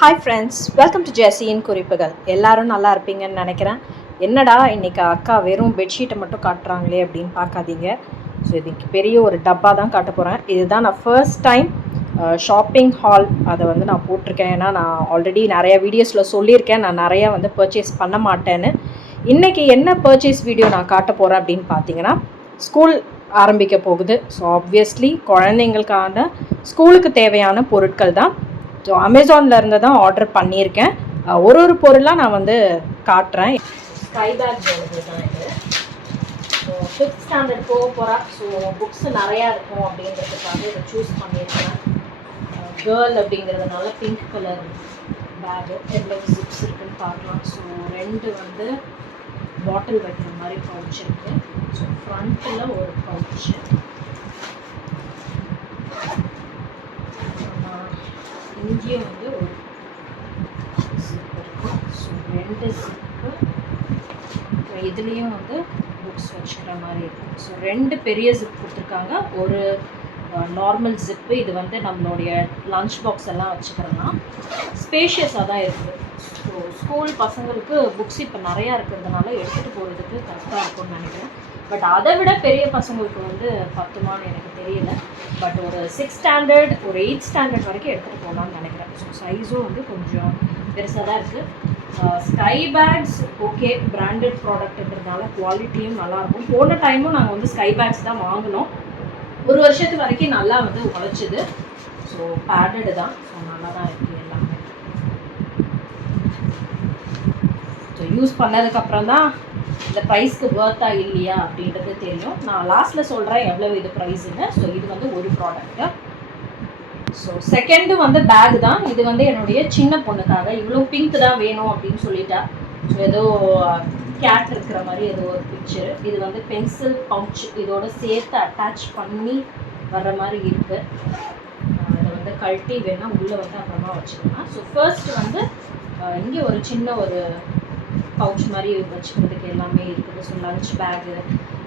Hi friends, welcome to ஜெசியின் குறிப்புகள். எல்லாரும் நல்லா இருப்பீங்கன்னு நினைக்கிறேன். என்னடா இன்றைக்கி அக்கா வெறும் பெட்ஷீட்டை மட்டும் காட்டுறாங்களே அப்படின்னு பார்க்காதீங்க. ஸோ இதுக்கு பெரிய ஒரு டப்பா தான் காட்ட போகிறேன். இதுதான் நான் ஃபர்ஸ்ட் டைம் ஷாப்பிங் ஹால் அதை நான் போட்டிருக்கேன். ஏன்னா நான் ஆல்ரெடி நிறையா வீடியோஸில் சொல்லியிருக்கேன் நான் நிறையா பர்ச்சேஸ் பண்ண மாட்டேன்னு. இன்றைக்கி என்ன பர்ச்சேஸ் வீடியோ நான் காட்ட போகிறேன் அப்படின்னு பார்த்தீங்கன்னா, ஸ்கூல் ஆரம்பிக்க போகுது. ஸோ ஆப்வியஸ்லி குழந்தைங்களுக்கான ஸ்கூலுக்கு தேவையான பொருட்கள் தான். ஸோ அமேசானில் இருந்து தான் ஆர்டர் பண்ணியிருக்கேன். ஒரு பொருளாக நான் காட்டுறேன். ஸ்கை பேக் போடுறது தான் இது. ஸோ 5th ஸ்டாண்டர்ட் போக போகிறா. ஸோ புக்ஸ் நிறையா இருக்கும் அப்படின்றதுக்காக இதை சூஸ் பண்ணியிருக்கேன். கேர்ள் அப்படிங்கிறதுனால பிங்க் கலர் பேகு. எவ்வளோ ஜிப்ஸ் இருக்குன்னு பார்க்கலாம். ஸோ 2 பாட்டில் வைக்கிற மாதிரி பவுச் இருக்குது. ஸோ ஃப்ரண்ட்டில் ஒரு பவுச்சு, இங்கேயும் ஒரு ஜிப் இருக்கும். So 2 zip. இதுலேயும் புக்ஸ் வச்சுக்கிற மாதிரி இருக்கும். ஸோ 2 பெரிய ஜிப் கொடுத்துருக்காங்க, ஒரு நார்மல் ஜிப்பு. இது நம்மளுடைய லஞ்ச் பாக்ஸ் எல்லாம் வச்சுக்கிறோன்னா ஸ்பேஷியஸாக தான் இருக்குது. ஸோ ஸ்கூல் பசங்களுக்கு புக்ஸ் இப்போ நிறையா இருக்கிறதுனால எடுத்துகிட்டு போகிறதுக்கு கரெக்டாக இருக்கும்னு நினைக்கிறேன். பட் அதை விட பெரிய பசங்களுக்கு பத்துமான்னு எனக்கு தெரியல. பட் ஒரு 6th ஸ்டாண்டர்ட் ஒரு 8th ஸ்டாண்டர்ட் வரைக்கும் எடுத்துகிட்டு போகலான்னு நினைக்கிறேன். ஸோ சைஸும் கொஞ்சம் பெருசாக தான் இருக்குது. ஸ்கை பேக்ஸ் ஓகே, பிராண்டட் ப்ராடக்ட்ன்றதுனால குவாலிட்டியும் நல்லாயிருக்கும். போன டைமும் நாங்கள் ஸ்கை பேக்ஸ் தான் வாங்கினோம். ஒரு வருஷத்து வரைக்கும் நல்லா உழைச்சிது. ஸோ பேடடு தான். ஸோ நல்லா தான் இருக்குது எல்லாமே. ஸோ யூஸ் பண்ணதுக்கப்புறம் தான் இந்த ப்ரைஸ்க்கு ஒர்த்தா இல்லையா அப்படின்றது தெரியும். நான் லாஸ்ட்டில் சொல்கிறேன் எவ்வளோ இது ப்ரைஸுன்னு. ஸோ இது ஒரு ப்ராடக்ட்டு. ஸோ செகண்டு பேக் தான். இது என்னுடைய சின்ன பொண்ணுக்காக. இவ்வளோ பிங்க் தான் வேணும் அப்படின்னு சொல்லிட்டா. ஸோ ஏதோ கேட் இருக்கிற மாதிரி ஏதோ ஒரு பிக்சரு. இது பென்சில் பவுச் இதோட சேர்த்து அட்டாச் பண்ணி வர்ற மாதிரி இருக்குது. இதை கழட்டி வேணால் உள்ளே அப்புறமா வச்சுக்கலாம். ஸோ ஃபர்ஸ்ட் இங்கே ஒரு சின்ன ஒரு பவுச் மாதிரி வச்சுக்கிறதுக்கு எல்லாமே இருக்குது. ஸோ லஞ்ச் பேகு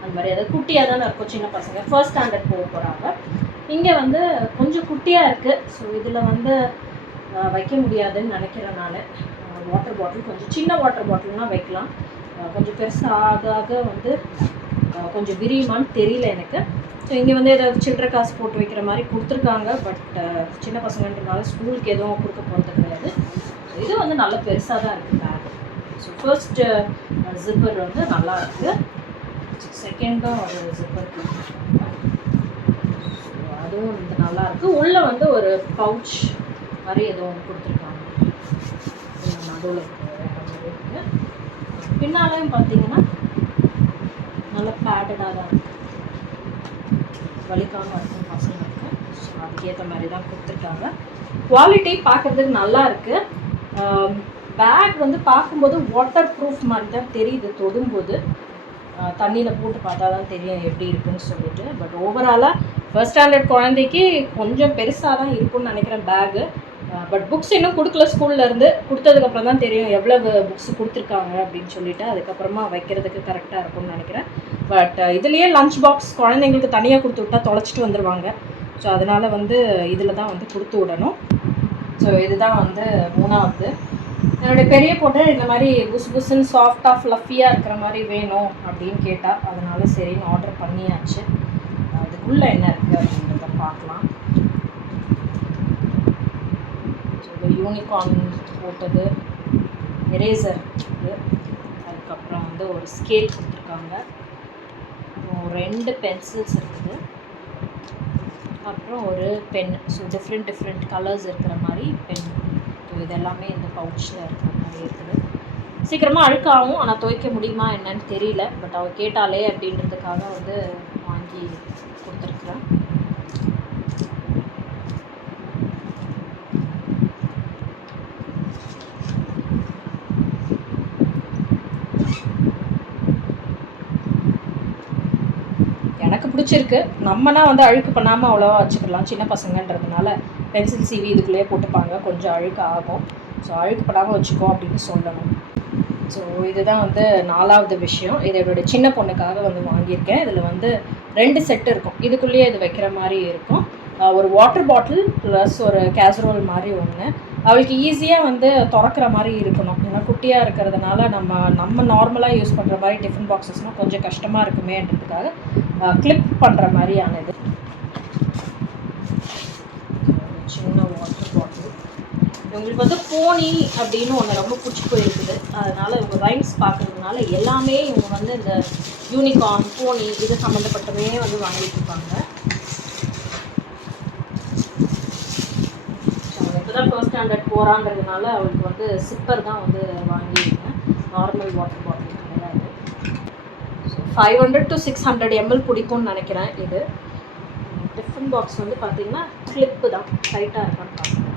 அந்த மாதிரி அதாவது குட்டியாக தானே இருக்கும். சின்ன பசங்க 1st ஸ்டாண்டர்ட் போக போகிறாங்க. இங்கே கொஞ்சம் குட்டியாக இருக்குது. ஸோ இதில் வைக்க முடியாதுன்னு நினைக்கிறேன் நான். வாட்டர் பாட்டில் கொஞ்சம் சின்ன வாட்டர் பாட்டில்னால் வைக்கலாம். கொஞ்சம் பெருசாக ஆக கொஞ்சம் விரியுமான்னு தெரியல எனக்கு. ஸோ இங்கே ஏதாவது சில்லற காசு போட்டு வைக்கிற மாதிரி கொடுத்துருக்காங்க. பட் சின்ன பசங்கன்றதுனால ஸ்கூலுக்கு எதுவும் கொடுக்க போகிறது கிடையாது. இது நல்ல பெருசாக தான் இருக்குது பேக். ஸோ ஃபர்ஸ்ட்டு ஜிப்பர் நல்லா இருக்குது. செகண்டும் ஒரு ஜிப்பர் கொடுத்துருக்காங்க. ஸோ அதுவும் நல்லா இருக்குது. உள்ளே ஒரு பவுச் மாதிரி ஏதோ ஒன்று கொடுத்துருக்காங்க. நடுவில் இருக்குது. பின்னாலையும் பார்த்தீங்கன்னா நல்லா பேடடாக தான் இருக்குது. வலிக்காமல் இருக்கும் பசங்களுக்கு. ஸோ அதுக்கேற்ற மாதிரி தான் கொடுத்துருக்காங்க. குவாலிட்டி பார்க்குறதுக்கு நல்லா இருக்குது. பேக் பார்க்கும்போது வாட்டர் ப்ரூஃப் மாதிரி தான் தெரியுது. தொடும்போது தண்ணியில் போட்டு பார்த்தா தான் தெரியும் எப்படி இருக்குன்னு சொல்லிட்டு. பட் ஓவராலாக 1st ஸ்டாண்டர்ட் குழந்தைக்கு கொஞ்சம் பெருசாக தான் இருக்குன்னு நினைக்கிறேன் பேகு. பட் புக்ஸ் இன்னும் கொடுக்கல. ஸ்கூல்லேருந்து கொடுத்ததுக்கப்புறம் தான் தெரியும் எவ்வளவு புக்ஸ் கொடுத்துருக்காங்க அப்படின்னு சொல்லிட்டு. அதுக்கப்புறமா வைக்கிறதுக்கு கரெக்டாக இருக்கும்னு நினைக்கிறேன். பட் இதுலேயே லஞ்ச் பாக்ஸ் குழந்தைங்களுக்கு தனியாக கொடுத்து விட்டால் தொலைச்சிட்டு வந்துடுவாங்க. ஸோ அதனால் இதில் தான் கொடுத்து விடணும். ஸோ இதுதான் 3வது. என்னுடைய பெரிய பொண்ணு இந்த மாதிரி புஸ்ன்னு சாஃப்டாக ஃப்ளஃபியாக இருக்கிற மாதிரி வேணும் அப்படின்னு கேட்டால், அதனால சரின்னு ஆர்டர் பண்ணியாச்சு. அதுக்குள்ளே என்ன இருக்குது அப்படின்றத பார்க்கலாம். ஸோ இது யூனிகார்ன் போட்டது, எரேசர் இருக்குது. அதுக்கப்புறம் ஒரு ஸ்கேல் கொடுத்துருக்காங்க. அப்புறம் 2 பென்சில்ஸ் இருக்குது. அப்புறம் ஒரு பென். ஸோ டிஃப்ரெண்ட் கலர்ஸ் இருக்கிற மாதிரி பென். ஸோ இது எல்லாமே இந்த பவுச்சில் இருக்கிற மாதிரி இருக்குது. சீக்கிரமாக அழுக்காகும். ஆனால் துவைக்க முடியுமா என்னன்னு தெரியல. பட் அவள் கேட்டாலே அப்படின்றதுக்காக வாங்கி கொடுத்துருக்குறேன். எனக்கு பிடிச்சிருக்கு. நம்மனா அழுக்கு பண்ணாமல் அவ்வளோவா வச்சுக்கலாம். சின்ன பசங்கன்றதுனால பென்சில் சீவி இதுக்குள்ளேயே போட்டுப்பாங்க. கொஞ்சம் அழுக்கு ஆகும். ஸோ அழுக்கு பண்ணாமல் வச்சுக்கோ அப்படின்னு சொல்லணும். ஸோ இதுதான் 4வது விஷயம். இது என்னோடய சின்ன பொண்ணுக்காக வாங்கியிருக்கேன். இதில் 2 செட்டு இருக்கும். இதுக்குள்ளேயே இது வைக்கிற மாதிரி இருக்கும். ஒரு வாட்டர் பாட்டில் ப்ளஸ் ஒரு கேசரோல் மாதிரி ஒன்று. அவளுக்கு ஈஸியாக வந்து திறக்கிற மாதிரி இருக்கணும். ஏன்னா குட்டியாக இருக்கிறதுனால நம்ம நார்மலாக யூஸ் பண்ணுற மாதிரி டிஃபன் பாக்ஸஸ்னால் கொஞ்சம் கஷ்டமாக இருக்குமேன்றதுக்காக கிளிப் பண்ணுற மாதிரியானது. சின்ன வாட்டர் பாட்டில். இவங்களுக்கு வந்து போனி அப்படின்னு ஒன்று ரொம்ப பிடிச்சி போயிருக்குது. அதனால் இவங்க ரைம்ஸ் பார்க்குறதுனால எல்லாமே இவங்க வந்து இந்த யூனிகார்ன் போனி இது சம்மந்தப்பட்டவே வந்து வாங்கிட்டு இருப்பாங்க. தான் ஃபர்ஸ்ட் ஸ்டாண்டர்ட் போகிறாங்கிறதுனால அவளுக்கு வந்து சிப்பர் தான் வந்து வாங்கியிருக்கேன், நார்மல் வாட்டர் பாட்டில் கிடையாது. ஸோ 500 to 600 ml பிடிக்கும்னு நினைக்கிறேன். இது டிஃபன் பாக்ஸ் வந்து பார்த்திங்கன்னா கிளிப்பு தான், டைட்டாக இருக்கான்னு பார்க்கலாம்.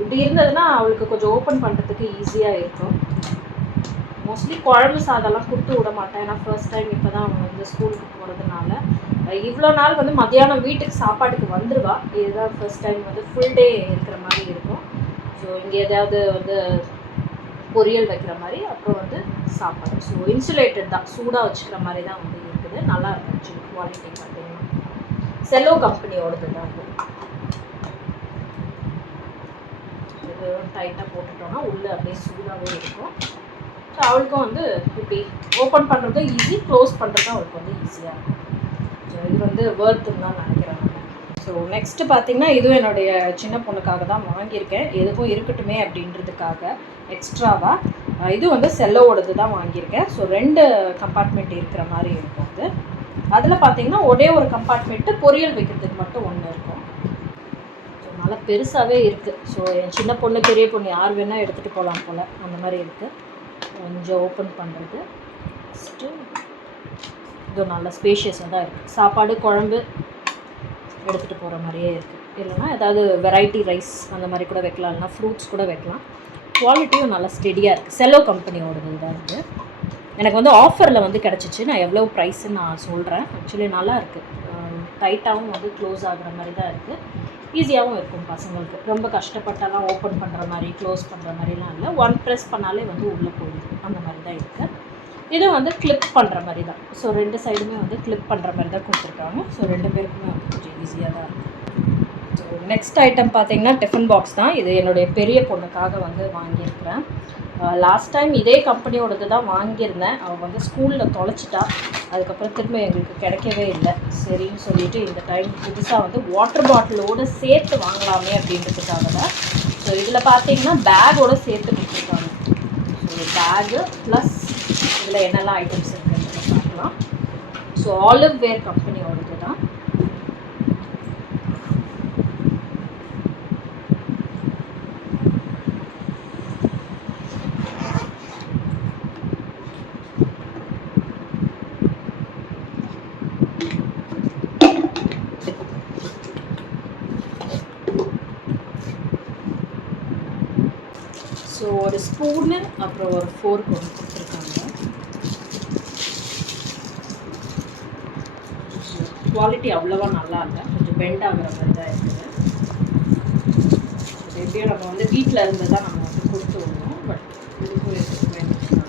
இப்படி இருந்ததுன்னா அவளுக்கு கொஞ்சம் ஓப்பன் பண்ணுறதுக்கு ஈஸியாக இருக்கும். மோஸ்ட்லி குழம்பு சாதம்லாம் கொடுத்து விட மாட்டேன், ஏன்னா ஃபர்ஸ்ட் டைம் இப்போ தான் அவங்க வந்து ஸ்கூலுக்கு போகிறதுனால. இவ்வளோ நாள் வந்து மத்தியானம் வீட்டுக்கு சாப்பாட்டுக்கு வந்துடுவா. இதுதான் ஃபர்ஸ்ட் டைம் வந்து ஃபுல் டே இருக்கிற மாதிரி இருக்கும். ஸோ இங்கே ஏதாவது வந்து பொரியல் வைக்கிற மாதிரி, அப்புறம் வந்து சாப்பாடு. ஸோ இன்சுலேட்டட் தான், சூடாக வச்சுக்கிற மாதிரி தான் வந்து இருக்குது. நல்லா இருக்கும் குவாலிட்டி பார்த்தீங்கன்னா. செல்லோ கம்பெனியோடது தான் இது டைட்டாக போட்டுட்டோன்னா உள்ளே அப்படியே சூடாகவே இருக்கும். ஸோ அவளுக்கும் வந்து இப்படி ஓப்பன் பண்ணுறதும் ஈஸி, க்ளோஸ் பண்ணுறதும் அவளுக்கு வந்து ஈஸியாக இருக்கும். ஸோ இது வந்து வேர்த்துன்னு தான் நினைக்கிறேன். ஸோ நெக்ஸ்ட்டு பார்த்திங்கன்னா இதுவும் என்னுடைய சின்ன பொண்ணுக்காக தான் வாங்கியிருக்கேன், எதுவும் இருக்கட்டுமே அப்படின்றதுக்காக எக்ஸ்ட்ராவாக. இது வந்து செல்லோடது தான் வாங்கியிருக்கேன். ஸோ 2 கம்பார்ட்மெண்ட் இருக்கிற மாதிரி இருக்கும். அது அதில் பார்த்திங்கன்னா ஒரே ஒரு கம்பார்ட்மெண்ட்டு பொரியல் வைக்கிறதுக்கு மட்டும் ஒன்று இருக்கும். ஸோ நல்லா பெருசாகவே இருக்குது. ஸோ என் சின்ன பொண்ணு பெரிய பொண்ணு யார் வேணால் எடுத்துகிட்டு போகலாம் போல், அந்த மாதிரி இருக்குது. கொஞ்சம் ஓப்பன் பண்ணுறது ஃபஸ்ட்டு இது நல்ல ஸ்பேஷியஸாக தான் இருக்குது. சாப்பாடு குழம்பு எடுத்துகிட்டு போகிற மாதிரியே இருக்குது. இல்லைனா ஏதாவது வெரைட்டி ரைஸ் அந்த மாதிரி கூட வைக்கலாம், இல்லைனா ஃப்ரூட்ஸ் கூட வைக்கலாம். குவாலிட்டியும் நல்லா ஸ்டெடியாக இருக்குது. செல்லோ கம்பெனியோடது தான் இருக்குது. எனக்கு வந்து ஆஃபரில் வந்து கிடச்சிச்சு. நான் எவ்வளோ ப்ரைஸுன்னு நான் சொல்கிறேன். ஆக்சுவலி நல்லா இருக்குது, டைட்டாகவும் வந்து க்ளோஸ் ஆகிற மாதிரி தான் இருக்குது. ஈஸியாகவும் இருக்கும் பசங்களுக்கு. ரொம்ப கஷ்டப்பட்டாலாம் ஓப்பன் பண்ணுற மாதிரி க்ளோஸ் பண்ணுற மாதிரிலாம் இல்லை. 1 ப்ரெஸ் பண்ணாலே வந்து உள்ளே போயிடுது, அந்த மாதிரி தான் இருக்குது. இது வந்து கிளிப் பண்ணுற மாதிரி தான். ஸோ 2 சைடுமே வந்து கிளிப் பண்ணுற மாதிரி தான் கொடுத்துருக்காங்க. ஸோ 2 பேருக்குமே வந்து கொஞ்சம் ஈஸியாக தான் இருக்குது. ஸோ நெக்ஸ்ட் ஐட்டம் பார்த்திங்கன்னா டிஃபன் பாக்ஸ் தான். இது என்னுடைய பெரிய பொண்ணுக்காக வந்து வாங்கியிருக்கிறேன். லாஸ்ட் டைம் இதே கம்பெனியோடது தான் வாங்கியிருந்தேன். அவள் வந்து ஸ்கூலில் தொலைச்சிட்டா. அதுக்கப்புறம் திரும்ப எங்களுக்கு கிடைக்கவே இல்லை. சரின்னு சொல்லிவிட்டு இந்த டைம் புதுசாக வந்து வாட்டர் பாட்டிலோடு சேர்த்து வாங்கலாமே அப்படின்றதுக்காக தான். ஸோ இதில் பார்த்திங்கன்னா பேக்கோடு சேர்த்து கொடுத்துருக்காங்க. ஸோ பேகு ப்ளஸ் இதில் என்னெல்லாம் ஐட்டம்ஸ் இருக்குன்னு பார்க்கலாம். ஸோ ஆலிவ் வேர் கம்பெனியோடது தான். ஸோ ஒரு ஸ்பூனு அப்புறம் ஒரு ஃபோர்க் ஒன்று கொடுத்துருக்காங்க. குவாலிட்டி அவ்வளோவா நல்லா இல்லை, கொஞ்சம் பெண்ட் ஆகிற மாதிரி தான் இருக்குது. எப்படியும் நம்ம வந்து வீட்டில் இருந்து தான் நம்ம வந்து கொடுத்து விடணும். பட் இதுக்கும் எடுத்துக்க வேண்டியதுனால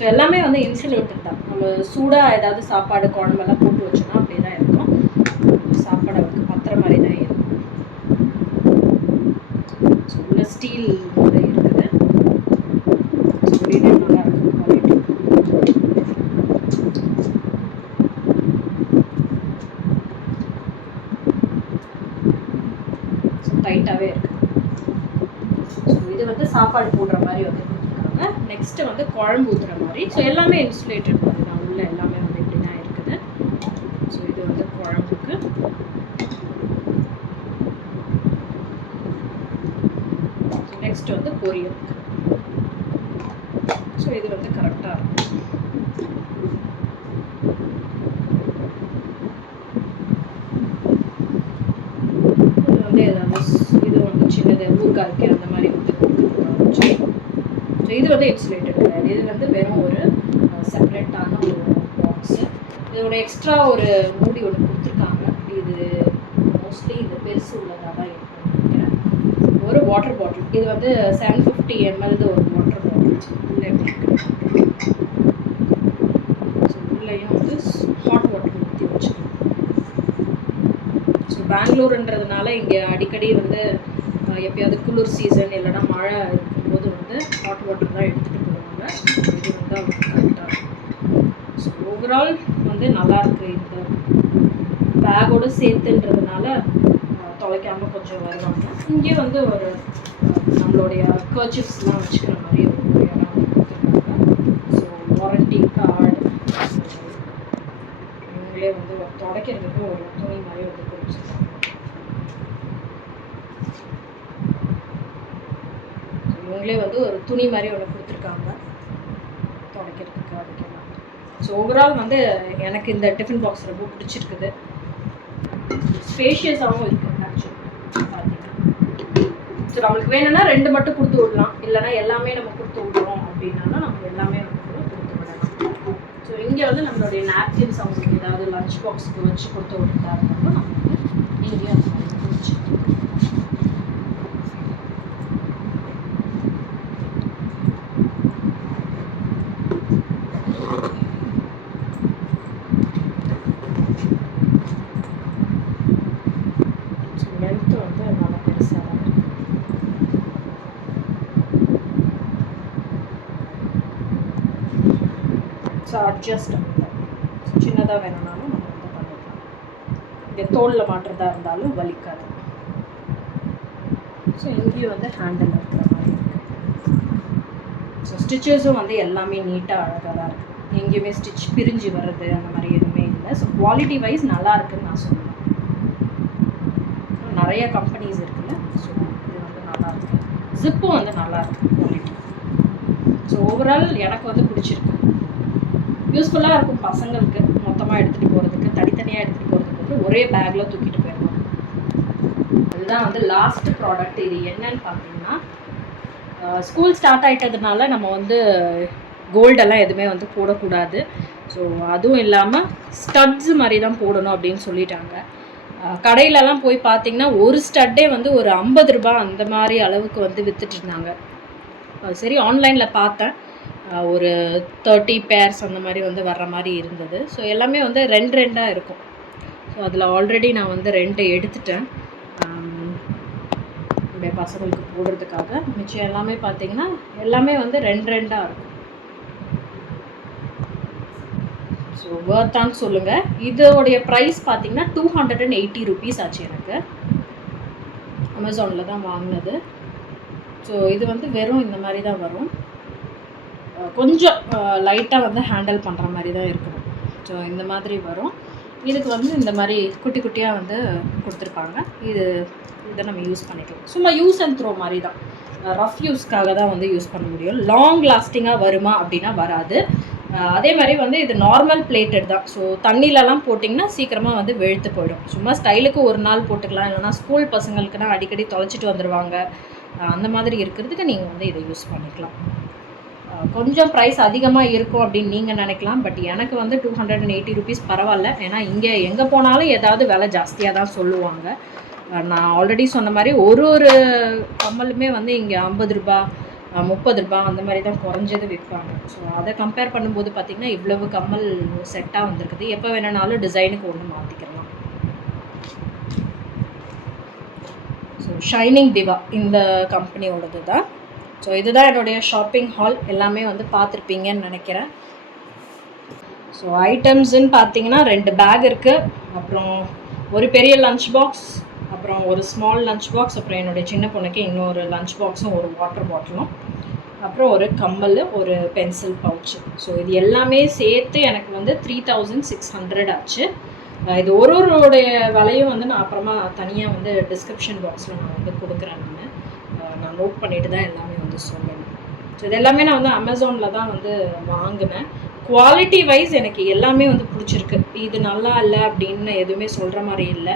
ஸோ எல்லாமே வந்து இன்சுலேட்டட் தான். நம்ம சூடாக ஏதாவது சாப்பாடு குழம்பெல்லாம் போட்டு வச்சோன்னா அப்படியே தான் இருக்கும். சாப்பாடு வந்து பத்திர மாதிரி தான் இருக்கும். ஸோ உள்ள ஸ்டீல் வந்து இருக்குது. சொல்லிட்டு நல்லா இருக்கும் குவாலிட்டி. ஸோ டைட்டாகவே இருக்குது. ஸோ இது வந்து சாப்பாடு போடுற மாதிரி வந்து கொடுத்துருக்காங்க. நெக்ஸ்ட்டு வந்து குழம்பு ஊற்றுற மாதிரி. ஸோ எல்லாமே இன்சுலேட்டட் மாதிரி தான். உள்ள எல்லாமே வந்து இப்படி தான் இருக்குது. ஸோ இது வந்து குழம்புக்கு. நெக்ஸ்ட் வந்து பொரியலுக்கு. ஸோ இது வந்து கரெக்டாக இருக்கும். இது வந்து ஏதாவது இது வந்து சின்னது ஊறுகாய்க்கு அந்த மாதிரி வந்து கொடுத்துருக்காங்க. ஸோ இது வந்து இன்சுலேட்டட் கிடையாது. இது வந்து வெறும் ஒரு செப்பரேட்டான ஒரு பாக்ஸு. இதோட எக்ஸ்ட்ரா ஒரு மூடி ஒன்று கொடுத்துருக்காங்க. இது மோஸ்ட்லி இது பெருசு உள்ளதாக தான் இருக்கும்னு நினைக்கிறேன். ஒரு வாட்டர் பாட்டில். இது வந்து 750 ml ஒரு வாட்டர் பாட்டில். உள்ளேயும் வந்து ஹாட் வாட்டர் ஊற்றி வச்சுக்கணும். ஸோ பெங்களூருன்றதுனால இங்கே அடிக்கடி வந்து எப்பயாவது குளிர் சீசன் இல்லைன்னா மழை இருக்கும்போது வந்து ஹாட் வாட்டர் தான் எடுத்துகிட்டு போடுவாங்க. இது வந்து அவங்களுக்கு கரெக்டாக இருக்கும். ஸோ ஓவரால் வந்து நல்லாயிருக்கு. இந்த பேக்கோடு சேர்த்துன்றதுனால தொலைக்காமல் கொஞ்சம் வருவாங்க. இங்கே வந்து ஒரு நம்மளுடைய கர்ச்சிப்ஸ்லாம் வச்சுக்கிற மாதிரி ஒரு இடம் கொடுத்துருக்காங்க. ஸோ வாரண்டி கார்டு இவங்களே வந்து துடைக்கிறதுக்கு ஒரு துணி மாதிரி வந்து கொடுத்துருக்காங்க. இவங்களே வந்து ஒரு துணி மாதிரி ஒன்று கொடுத்துருக்காங்க துடைக்கிறதுக்கு அதுக்கெல்லாம். ஸோ ஓவரால் வந்து எனக்கு இந்த டிஃபன் பாக்ஸ் ரொம்ப பிடிச்சிருக்குது. ஸ்பேஷியஸாகவும் இருக்குது ஆக்சுவலி பார்த்தீங்கன்னா. ஸோ நம்மளுக்கு வேணும்னா 2 மட்டும் கொடுத்து விடலாம், இல்லைனா எல்லாமே நம்ம கொடுத்து விடுறோம் அப்படின்னாலும் நம்ம எல்லாமே வந்து கொடுத்து விடலாம். ஸோ இங்கே வந்து நம்மளுடைய நாப்கின்ஸ் அவங்களுக்கு ஏதாவது லஞ்ச் பாக்ஸுக்கு வச்சு கொடுத்து விட்டுட்டா இருந்தாலும் நம்ம வந்து இங்கேயும் அந்த மாதிரி வச்சு லென்த்து வந்து நல்லா பெருசாக தான் இருக்குது. ஸோ அட்ஜஸ்ட் சின்னதாக வேணும்னாலும் நம்ம வந்து பண்ணிக்கலாம். இங்கே தோலில் மாட்டுறதா இருந்தாலும் வலிக்காது. ஸோ இங்கேயும் வந்து ஹேண்டில் இருக்கிற மாதிரி இருக்குது. ஸோ ஸ்டிச்சஸும் வந்து எல்லாமே நீட்டாக அழகாக தான் இருக்குது. எங்கேயுமே ஸ்டிச் பிரிஞ்சு வர்றது அந்த மாதிரி எதுவுமே இல்லை. ஸோ குவாலிட்டி வைஸ் நல்லா இருக்குதுன்னு நான் சொல்லுவேன். நிறைய கம்பெனிஸ் இருக்குல்ல, ஸோ இது வந்து நல்லாயிருக்கு. ஜிப்பும் வந்து நல்லாயிருக்கு குவாலிட்டி. ஸோ ஓவரால் எனக்கு வந்து பிடிச்சிருக்கு. யூஸ்ஃபுல்லாக இருக்கும் பசங்களுக்கு மொத்தமாக எடுத்துகிட்டு போகிறதுக்கு, தனித்தனியாக எடுத்துகிட்டு போகிறதுக்கு ஒரே பேக்கில் தூக்கிட்டு போயிடுவாங்க. இதுதான் வந்து லாஸ்ட் ப்ராடக்ட். இது என்னன்னு பார்த்தீங்கன்னா, ஸ்கூல் ஸ்டார்ட் ஆகிட்டதுனால நம்ம வந்து கோல்டெல்லாம் எதுவுமே வந்து போடக்கூடாது. ஸோ அதுவும் இல்லாமல் ஸ்டட்ஸ் மாதிரி தான் போடணும் அப்படின்னு சொல்லிட்டாங்க. கடையிலலாம் போய் பார்த்தீங்கன்னா ஒரு ஸ்டட்டே வந்து ஒரு 50 ரூபாய் அந்த மாதிரி அளவுக்கு வந்து விற்றுட்டு இருந்தாங்க. சரி ஆன்லைனில் பார்த்தேன், ஒரு 30 பேர்ஸ் அந்த மாதிரி வந்து வர்ற மாதிரி இருந்தது. ஸோ எல்லாமே வந்து 2 இருக்கும். ஸோ அதில் ஆல்ரெடி நான் வந்து 2 எடுத்துட்டேன் என்னுடைய பசங்களுக்கு போடுறதுக்காக. மிச்சம் எல்லாமே பார்த்தீங்கன்னா எல்லாமே வந்து 2 இருக்கும். ஸோ வர்த்தான்னு சொல்லுங்கள். இதோடைய ப்ரைஸ் பார்த்தீங்கன்னா 280 ருபீஸ் ஆச்சு எனக்கு. அமேசானில் தான் வாங்கினது. ஸோ இது வந்து வெறும் இந்த மாதிரி தான் வரும். கொஞ்சம் லைட்டாக வந்து ஹேண்டில் பண்ணுற மாதிரி தான் இருக்கணும். ஸோ இந்த மாதிரி வரும். இதுக்கு வந்து இந்த மாதிரி குட்டி குட்டியாக வந்து கொடுத்துருப்பாங்க. இதை நம்ம யூஸ் பண்ணிக்கலாம். சும்மா யூஸ் அண்ட் த்ரோ மாதிரி தான். ரஃப் யூஸ்க்காக தான் வந்து யூஸ் பண்ண முடியும். லாங் லாஸ்டிங்காக வருமா அப்படின்னா வராது. அதே மாதிரி வந்து இது நார்மல் பிளேட்டட் தான். ஸோ தண்ணியிலலாம் போட்டிங்கன்னா சீக்கிரமாக வந்து வெளுத்து போயிடும். சும்மா ஸ்டைலுக்கு ஒரு நாள் போட்டுக்கலாம், இல்லைனா ஸ்கூல் பசங்களுக்குனா அடிக்கடி தொலைச்சிட்டு வந்துடுவாங்க. அந்த மாதிரி இருக்கிறதுக்கு நீங்கள் வந்து இதை யூஸ் பண்ணிக்கலாம். கொஞ்சம் ப்ரைஸ் அதிகமாக இருக்கும் அப்படின்னு நீங்கள் நினைக்கலாம். பட் எனக்கு வந்து 280 ருபீஸ் பரவாயில்ல. ஏன்னா இங்கே எங்கே போனாலும் ஏதாவது விலை ஜாஸ்தியாக தான் சொல்லுவாங்க. நான் ஆல்ரெடி சொன்ன மாதிரி ஒரு கம்மலுமே வந்து இங்கே 50 ரூபா 30 ரூபா அந்த மாதிரி தான் குறைஞ்சது விற்பாங்க. ஸோ அதை கம்பேர் பண்ணும்போது பார்த்திங்கன்னா இவ்வளவு கம்மல் செட்டாக வந்திருக்குது. எப்போ வேணுனாலும் டிசைனுக்கு ஒன்று மாற்றிக்கலாம். ஸோ ஷைனிங் திவா இந்த கம்பெனியோடது தான். ஸோ இதுதான் என்னுடைய ஷாப்பிங் ஹால். எல்லாமே வந்து பார்த்துருப்பீங்கன்னு நினைக்கிறேன். ஸோ ஐட்டம்ஸுன்னு பார்த்தீங்கன்னா 2 பேக் இருக்குது, அப்புறம் ஒரு பெரிய லஞ்ச் பாக்ஸ், அப்புறம் ஒரு ஸ்மால் லஞ்ச் பாக்ஸ், அப்புறம் என்னுடைய சின்ன பொண்ணுக்கு இன்னொரு லஞ்ச் பாக்ஸும் ஒரு வாட்டர் பாட்டிலும், அப்புறம் ஒரு கம்மல், ஒரு பென்சில் பவுச்சு. ஸோ இது எல்லாமே சேர்த்து எனக்கு வந்து 3600 ஆச்சு. இது ஒருவருடைய விலையும் வந்து நான் அப்புறமா தனியாக வந்து டிஸ்கிரிப்ஷன் பாக்ஸில் நான் வந்து கொடுக்குறேன். நான் நோட் பண்ணிட்டு தான் எல்லாமே வந்து சொல்லணும். ஸோ இது எல்லாமே நான் வந்து அமேசானில் தான் வந்து வாங்கினேன். குவாலிட்டி வைஸ் எனக்கு எல்லாமே வந்து பிடிச்சிருக்கு. இது நல்லா இல்லை அப்படின்னு எதுவுமே சொல்கிற மாதிரி இல்லை.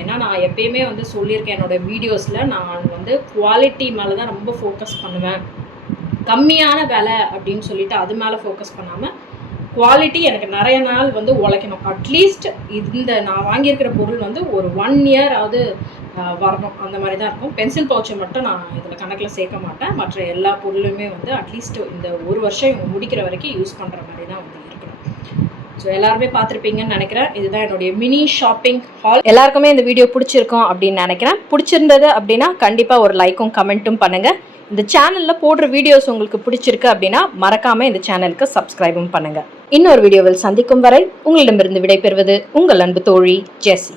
ஏன்னா நான் எப்பயுமே வந்து சொல்லியிருக்கேன் என்னோடய வீடியோஸில், நான் வந்து குவாலிட்டி மேலே தான் ரொம்ப ஃபோக்கஸ் பண்ணுவேன். கம்மியான விலை அப்படின்னு சொல்லிட்டு அது மேலே ஃபோக்கஸ் பண்ணாமல் குவாலிட்டி எனக்கு நிறைய நாள் வந்து உழைக்கணும். அட்லீஸ்ட் இந்த நான் வாங்கியிருக்கிற பொருள் வந்து ஒரு 1 இயர் ஆகுது வரணும். அந்த மாதிரி தான் இருக்கும். பென்சில் பவுச்சை மட்டும் நான் இதில் கணக்கில் சேர்க்க மாட்டேன். மற்ற எல்லா பொருளுமே வந்து அட்லீஸ்ட் இந்த 1 வருஷம் இவங்க முடிக்கிற வரைக்கும் யூஸ் பண்ணுற மாதிரி தான் வந்து இருக்கணும். ஸோ எல்லாருமே பார்த்துருப்பீங்கன்னு நினைக்கிறேன். இதுதான் என்னுடைய மினி ஷாப்பிங் ஹால். எல்லாருக்குமே இந்த வீடியோ பிடிச்சிருக்கும் அப்படின்னு நினைக்கிறேன். பிடிச்சிருந்தது அப்படின்னா கண்டிப்பாக ஒரு லைக்கும் கமெண்ட்டும் பண்ணுங்கள். இந்த சேனலில் போடுற வீடியோஸ் உங்களுக்கு பிடிச்சிருக்கு அப்படின்னா மறக்காமல் இந்த சேனலுக்கு சப்ஸ்கிரைபும் பண்ணுங்கள். இன்னொரு வீடியோவில் சந்திக்கும் வரை உங்களிடமிருந்து விடைபெறுவது உங்கள் அன்பு தோழி ஜெசி.